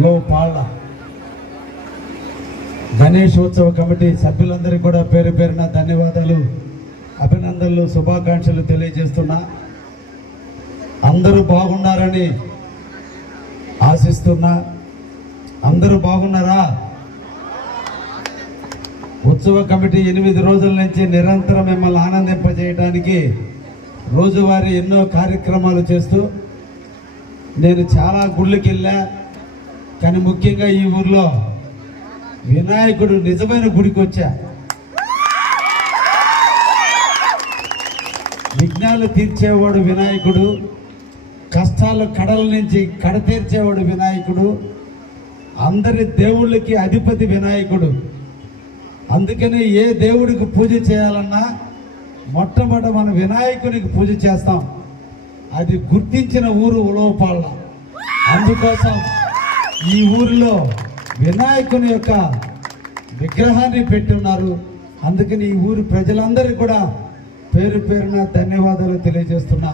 ఉలవపాళ్ళ Ganeshotsav committee సభ్యులందరికీ కూడా పేరు పేరున ధన్యవాదాలు, అభినందనలు, శుభాకాంక్షలు తెలియజేస్తున్నా. అందరూ బాగున్నారని ఆశిస్తున్నా. అందరూ బాగున్నారా? ఉత్సవ కమిటీ 8 రోజుల నుంచి నిరంతరం మిమ్మల్ని ఆనందింపజేయడానికి రోజువారీ ఎన్నో కార్యక్రమాలు చేస్తూ, నేను చాలా గుళ్ళకి వెళ్ళా, కానీ ముఖ్యంగా ఈ ఊర్లో వినాయకుడు నిజమైన గుడికి వచ్చా. విఘ్నాలు తీర్చేవాడు వినాయకుడు, కష్టాలు కడల నుంచి కడతీర్చేవాడు వినాయకుడు, అందరి దేవుళ్ళకి అధిపతి వినాయకుడు. అందుకని ఏ దేవుడికి పూజ చేయాలన్నా మొట్టమొదట మన వినాయకునికి పూజ చేస్తాం. అది గుర్తించిన ఊరు ఉలవపాళ్ళ. అందుకోసం ఈ ఊరిలో వినాయకుని యొక్క విగ్రహాన్ని పెట్టున్నారు. అందుకని ఈ ఊరి ప్రజలందరికీ కూడా పేరు పేరున ధన్యవాదాలు తెలియజేస్తున్నా.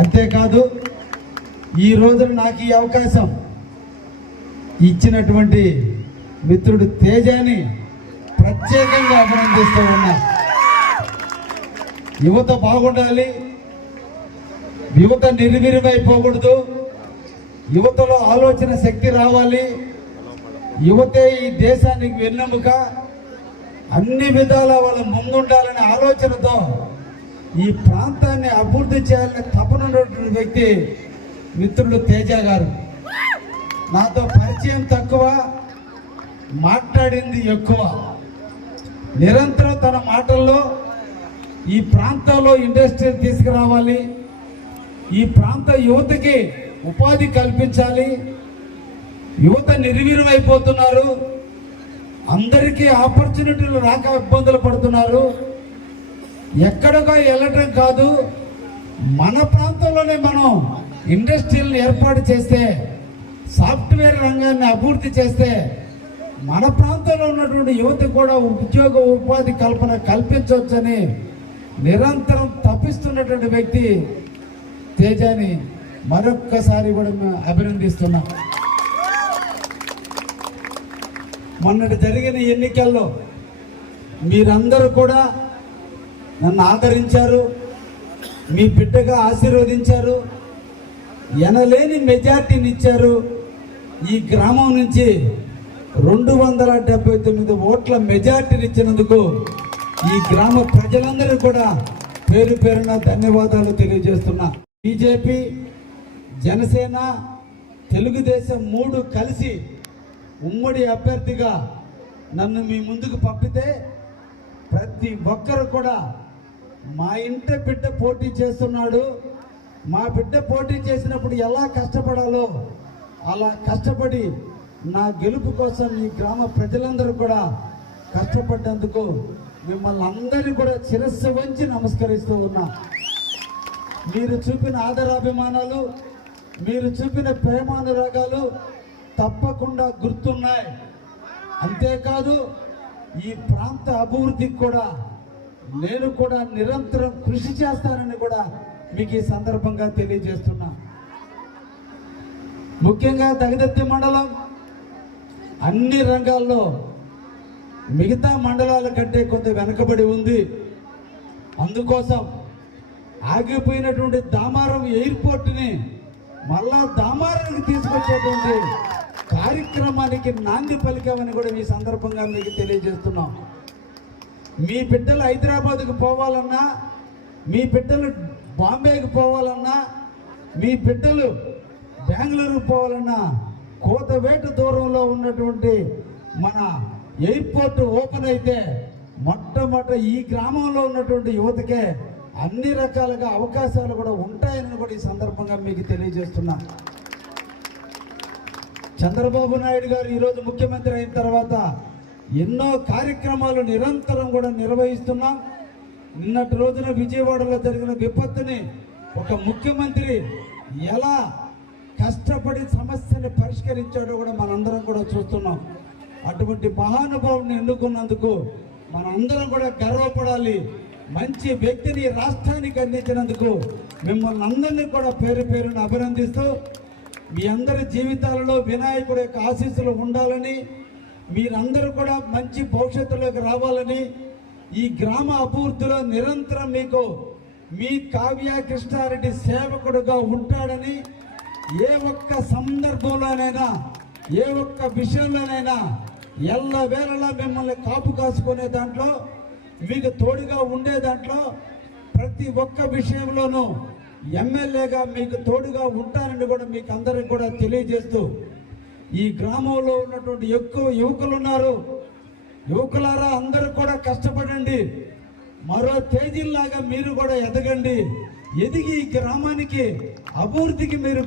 అంతేకాదు, ఈ రోజున నాకు ఈ అవకాశం ఇచ్చినటువంటి మిత్రుడు తేజాని ప్రత్యేకంగా అభినందిస్తూ ఉన్నా. యువత బాగుండాలి, యువత నిర్వీర్యమైపోకూడదు, యువతలో ఆలోచన శక్తి రావాలి, యువతే ఈ దేశానికి వెన్నెముక, అన్ని విధాల వాళ్ళ ముందుండాలనే ఆలోచనతో ఈ ప్రాంతాన్ని అభివృద్ధి చేయాలని తపనున్నటువంటి వ్యక్తి మిత్రుడు తేజ గారు. నాతో పరిచయం తక్కువ, మాట్లాడింది ఎక్కువ. నిరంతరం తన మాటల్లో ఈ ప్రాంతంలో ఇండస్ట్రీని తీసుకురావాలి, ఈ ప్రాంత యువతకి ఉపాధి కల్పించాలి, యువత నిర్వీర్యం అయిపోతున్నారు, అందరికీ ఆపర్చునిటీలు రాక ఇబ్బందులు పడుతున్నారు. ఎక్కడగా వెళ్ళటం కాదు, మన ప్రాంతంలోనే మనం ఇండస్ట్రీలను ఏర్పాటు చేస్తే, సాఫ్ట్వేర్ రంగాన్ని అభివృద్ధి చేస్తే మన ప్రాంతంలో ఉన్నటువంటి యువత కూడా ఉద్యోగ ఉపాధి కల్పన కల్పించవచ్చని నిరంతరం తప్పిస్తున్నటువంటి వ్యక్తి తేజాని మరొక్కసారి కూడా మేము అభినందిస్తున్నాం. మొన్నటి జరిగిన ఎన్నికల్లో మీరందరూ కూడా నన్ను ఆదరించారు, మీ బిడ్డగా ఆశీర్వదించారు, ఎనలేని మెజార్టీని ఇచ్చారు. ఈ గ్రామం నుంచి 279 ఓట్ల మెజార్టీని ఇచ్చినందుకు ఈ గ్రామ ప్రజలందరూ కూడా పేరు పేరున ధన్యవాదాలు తెలియజేస్తున్నా. బీజేపీ, జనసేన, తెలుగుదేశం 3 కలిసి ఉమ్మడి అభ్యర్థిగా నన్ను మీ ముందుకు పంపితే ప్రతి ఒక్కరు కూడా మా ఇంటి బిడ్డ పోటీ చేస్తున్నాడు, మా బిడ్డ పోటీ చేసినప్పుడు ఎలా కష్టపడాలో అలా కష్టపడి నా గెలుపు కోసం ఈ గ్రామ ప్రజలందరూ కూడా కష్టపడ్డందుకు మిమ్మల్ని అందరినీ కూడా శిరస్సు వంచి నమస్కరిస్తూ ఉన్నా. మీరు చూపిన ఆదరాభిమానాలు, మీరు చూపిన ప్రేమానురాగాలు తప్పకుండా గుర్తున్నాయి. అంతేకాదు, ఈ ప్రాంత అభివృద్ధికి కూడా నేను కూడా నిరంతరం కృషి చేస్తానని కూడా మీకు ఈ సందర్భంగా తెలియజేస్తున్నా. ముఖ్యంగా దగదత్తి మండలం అన్ని రంగాల్లో మిగతా మండలాల కంటే కొంత వెనకబడి ఉంది. అందుకోసం ఆగిపోయినటువంటి దామారం ఎయిర్పోర్ట్ని మళ్ళా దామారానికి తీసుకొచ్చేటువంటి కార్యక్రమానికి నాంది పలికామని కూడా ఈ సందర్భంగా మీకు తెలియజేస్తున్నాం. మీ బిడ్డలు హైదరాబాద్కు పోవాలన్నా, మీ బిడ్డలు బాంబేకి పోవాలన్నా, మీ బిడ్డలు బెంగళూరుకు పోవాలన్నా కోతవేటు దూరంలో ఉన్నటువంటి మన ఎయిర్పోర్ట్ ఓపెన్ అయితే మొట్టమొదట ఈ గ్రామంలో ఉన్నటువంటి యువతకే అన్ని రకాలుగా అవకాశాలు కూడా ఉంటాయని కూడా ఈ సందర్భంగా మీకు తెలియజేస్తున్నా. చంద్రబాబు నాయుడు గారు ఈరోజు ముఖ్యమంత్రి అయిన తర్వాత ఎన్నో కార్యక్రమాలు నిరంతరం కూడా నిర్వహిస్తున్నాం. నిన్నటి రోజున విజయవాడలో జరిగిన విపత్తుని ఒక ముఖ్యమంత్రి ఎలా కష్టపడి సమస్యని పరిష్కరించాడో కూడా మనందరం కూడా చూస్తున్నాం. అటువంటి మహానుభావుని ఎన్నుకున్నందుకు మనందరం కూడా గర్వపడాలి. మంచి వ్యక్తిని రాష్ట్రానికి అందించినందుకు మిమ్మల్ని అందరినీ కూడా పేరు పేరును అభినందిస్తూ, మీ అందరి జీవితాలలో వినాయకుడి యొక్క ఆశీస్సులు ఉండాలని, మీరందరూ కూడా మంచి భవిష్యత్తులోకి రావాలని, ఈ గ్రామ అభివృద్ధిలో నిరంతరం మీకు మీ కావ్య కృష్ణారెడ్డి సేవకుడుగా ఉంటాడని, ఏ ఒక్క సందర్భంలోనైనా ఏ ఒక్క విషయంలోనైనా ఎల్లవేళలా మిమ్మల్ని కాపు కాసుకునే దాంట్లో, మీకు తోడుగా ఉండే దాంట్లో, ప్రతి ఒక్క విషయంలోనూ ఎమ్మెల్యేగా మీకు తోడుగా ఉంటానని కూడా మీకు అందరికి కూడా తెలియజేస్తూ, ఈ గ్రామంలో ఉన్నటువంటి ఎక్కువ యువకులు ఉన్నారు. యువకులారా, అందరూ కూడా కష్టపడండి. మరో తేజీల్లాగా మీరు కూడా ఎదగండి. ఎదిగి ఈ గ్రామానికి అభివృద్ధికి మీరు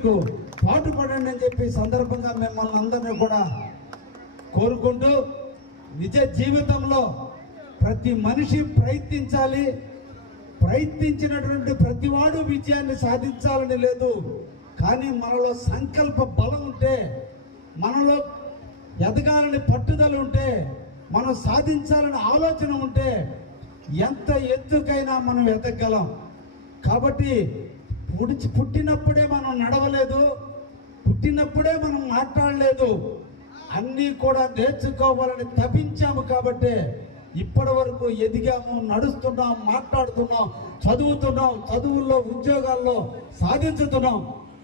పాటుపడండి అని చెప్పి సందర్భంగా మిమ్మల్ని అందరినీ కూడా కోరుకుంటూ, నిజ జీవితంలో ప్రతి మనిషి ప్రయత్నించాలి. ప్రయత్నించినటువంటి ప్రతివాడు విజయాన్ని సాధించాలని లేదు. కానీ మనలో సంకల్ప బలం ఉంటే, మనలో ఎదగాలని పట్టుదల ఉంటే, మనం సాధించాలని ఆలోచన ఉంటే ఎంత ఎత్తుకైనా మనం ఎదగలం. కాబట్టి పుట్టినప్పుడే మనం నడవలేదు, పుట్టినప్పుడే మనం మాట్లాడలేదు, అన్నీ కూడా నేర్చుకోవాలని తపించాము. కాబట్టి ఇప్పటి వరకు ఎదిగాము, నడుస్తున్నాం, మాట్లాడుతున్నాం, చదువుతున్నాం, చదువుల్లో ఉద్యోగాల్లో సాధించుతున్నాం.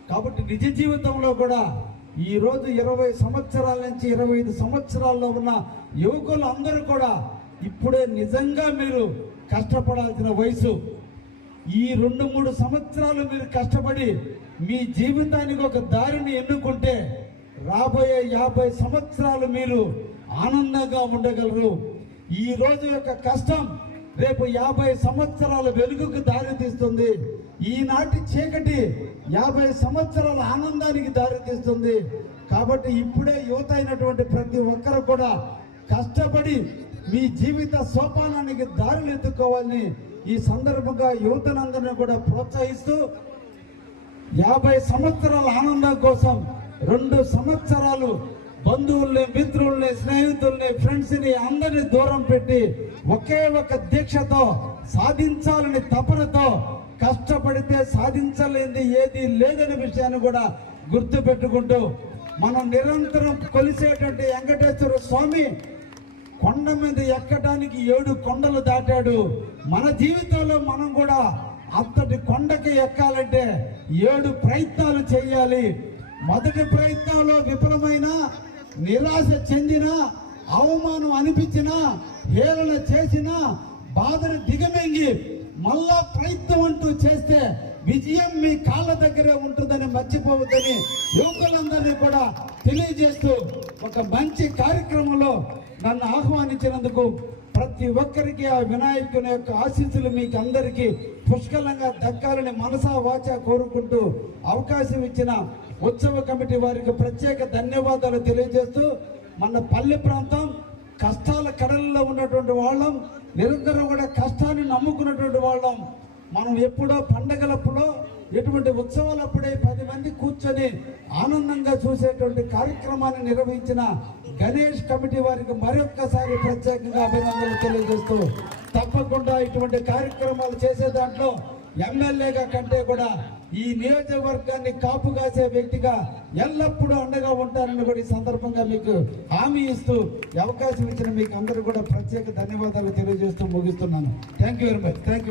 కాబట్టి నిజ జీవితంలో కూడా ఈరోజు 20 సంవత్సరాల నుంచి 25 సంవత్సరాల్లో ఉన్న యువకులు అందరూ కూడా ఇప్పుడే నిజంగా మీరు కష్టపడాల్సిన వయసు. ఈ 2-3 సంవత్సరాలు మీరు కష్టపడి మీ జీవితానికి ఒక దారిని ఎన్నుకుంటే రాబోయే 50 సంవత్సరాలు మీరు ఆనందంగా ఉండగలరు. ఈ రోజు యొక్క కష్టం రేపు 50 సంవత్సరాల వెలుగుకు దారితీస్తుంది. ఈనాటి చీకటి 50 సంవత్సరాల ఆనందానికి దారితీస్తుంది. కాబట్టి ఇప్పుడే యువత అయినటువంటి ప్రతి ఒక్కరు కూడా కష్టపడి మీ జీవిత సోపానానికి దారులు ఎత్తుకోవాలని ఈ సందర్భంగా యువతనందరినీ కూడా ప్రోత్సహిస్తూ, 50 సంవత్సరాల ఆనందం కోసం 2 సంవత్సరాలు బంధువుల్ని, మిత్రుల్ని, స్నేహితుల్ని, ఫ్రెండ్స్ని అందరినీ దూరం పెట్టి ఒకే ఒక దీక్షతో సాధించాలని తపనతో కష్టపడితే సాధించలేనిది ఏది లేదనే విషయాన్ని కూడా గుర్తు పెట్టుకుంటూ, మనం నిరంతరం కొలిసేటువంటి వెంకటేశ్వర స్వామి కొండ మీద ఎక్కడానికి 7 కొండలు దాటాడు. మన జీవితంలో మనం కూడా అంతటి కొండకి ఎక్కాలంటే 7 ప్రయత్నాలు చేయాలి. మొదటి ప్రయత్నంలో విఫలమైన, నిరాశ చెందిన, అవమానం అనిపించిన, హేళన చేసిన, బాధను దిగమింగి మళ్ళా ప్రయత్నం అంటూ చేస్తే విజయం మీ కాళ్ళ దగ్గరే ఉంటుందని మర్చిపోవద్దని యువకులందరినీ కూడా తెలియజేస్తూ, ఒక మంచి కార్యక్రమంలో నన్ను ఆహ్వానించినందుకు ప్రతి ఒక్కరికి ఆ వినాయకుని యొక్క ఆశీస్సులు మీకు అందరికీ పుష్కలంగా దక్కాలని మనసా వాచా కోరుకుంటూ అవకాశం ఇచ్చిన ఉత్సవ కమిటీ వారికి ప్రత్యేక ధన్యవాదాలు తెలియజేస్తూ, మన పల్లె ప్రాంతం కష్టాల కడలలో ఉన్నటువంటి వాళ్ళం, నిరంతరం కూడా కష్టాన్ని నమ్ముకున్నటువంటి వాళ్ళం. మనం ఎప్పుడో పండగలప్పుడో, ఎటువంటి ఉత్సవాలప్పుడే 10 మంది కూర్చొని ఆనందంగా చూసేటువంటి కార్యక్రమాన్ని నిర్వహించిన గణేష్ కమిటీ వారికి మరొక్కసారి ప్రత్యేకంగా అభినందనలు తెలియజేస్తూ, తప్పకుండా ఇటువంటి కార్యక్రమాలు చేసే దాంట్లో ఎమ్మెల్యేగా కంటే కూడా ఈ నియోజకవర్గాన్ని కాపు కాసే వ్యక్తిగా ఎల్లప్పుడూ అండగా ఉంటారని కూడా ఈ సందర్భంగా మీకు హామీ ఇస్తూ, అవకాశం ఇచ్చిన మీకు అందరూ కూడా ప్రత్యేక ధన్యవాదాలు తెలియజేస్తూ ముగిస్తున్నాను. Thank you very much. Thank you.